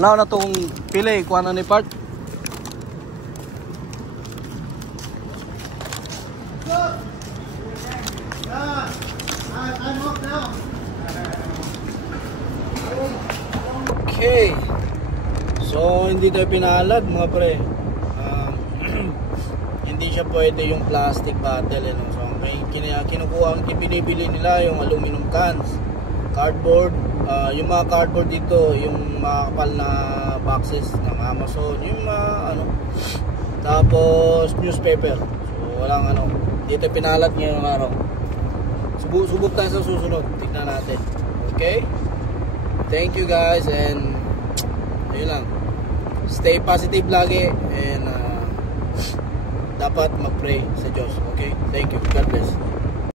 Tanaw na tong pili, kuha na ni part. Okay. So, hindi tayo pinalad mga pre. Hindi siya pwede yung plastic bottle. So, kinukuha ang binibili nila yung aluminum cans, cardboard. Yung mga cardboard dito, yung makakapal na boxes ng Amazon, yung mga tapos newspaper. So, walang dito pinalad ngayong araw. Subok tayo sa susunod. Tignan natin. Okay? Thank you guys, and ayun lang. Stay positive lagi, and dapat mag-pray sa Diyos. Okay? Thank you. God bless.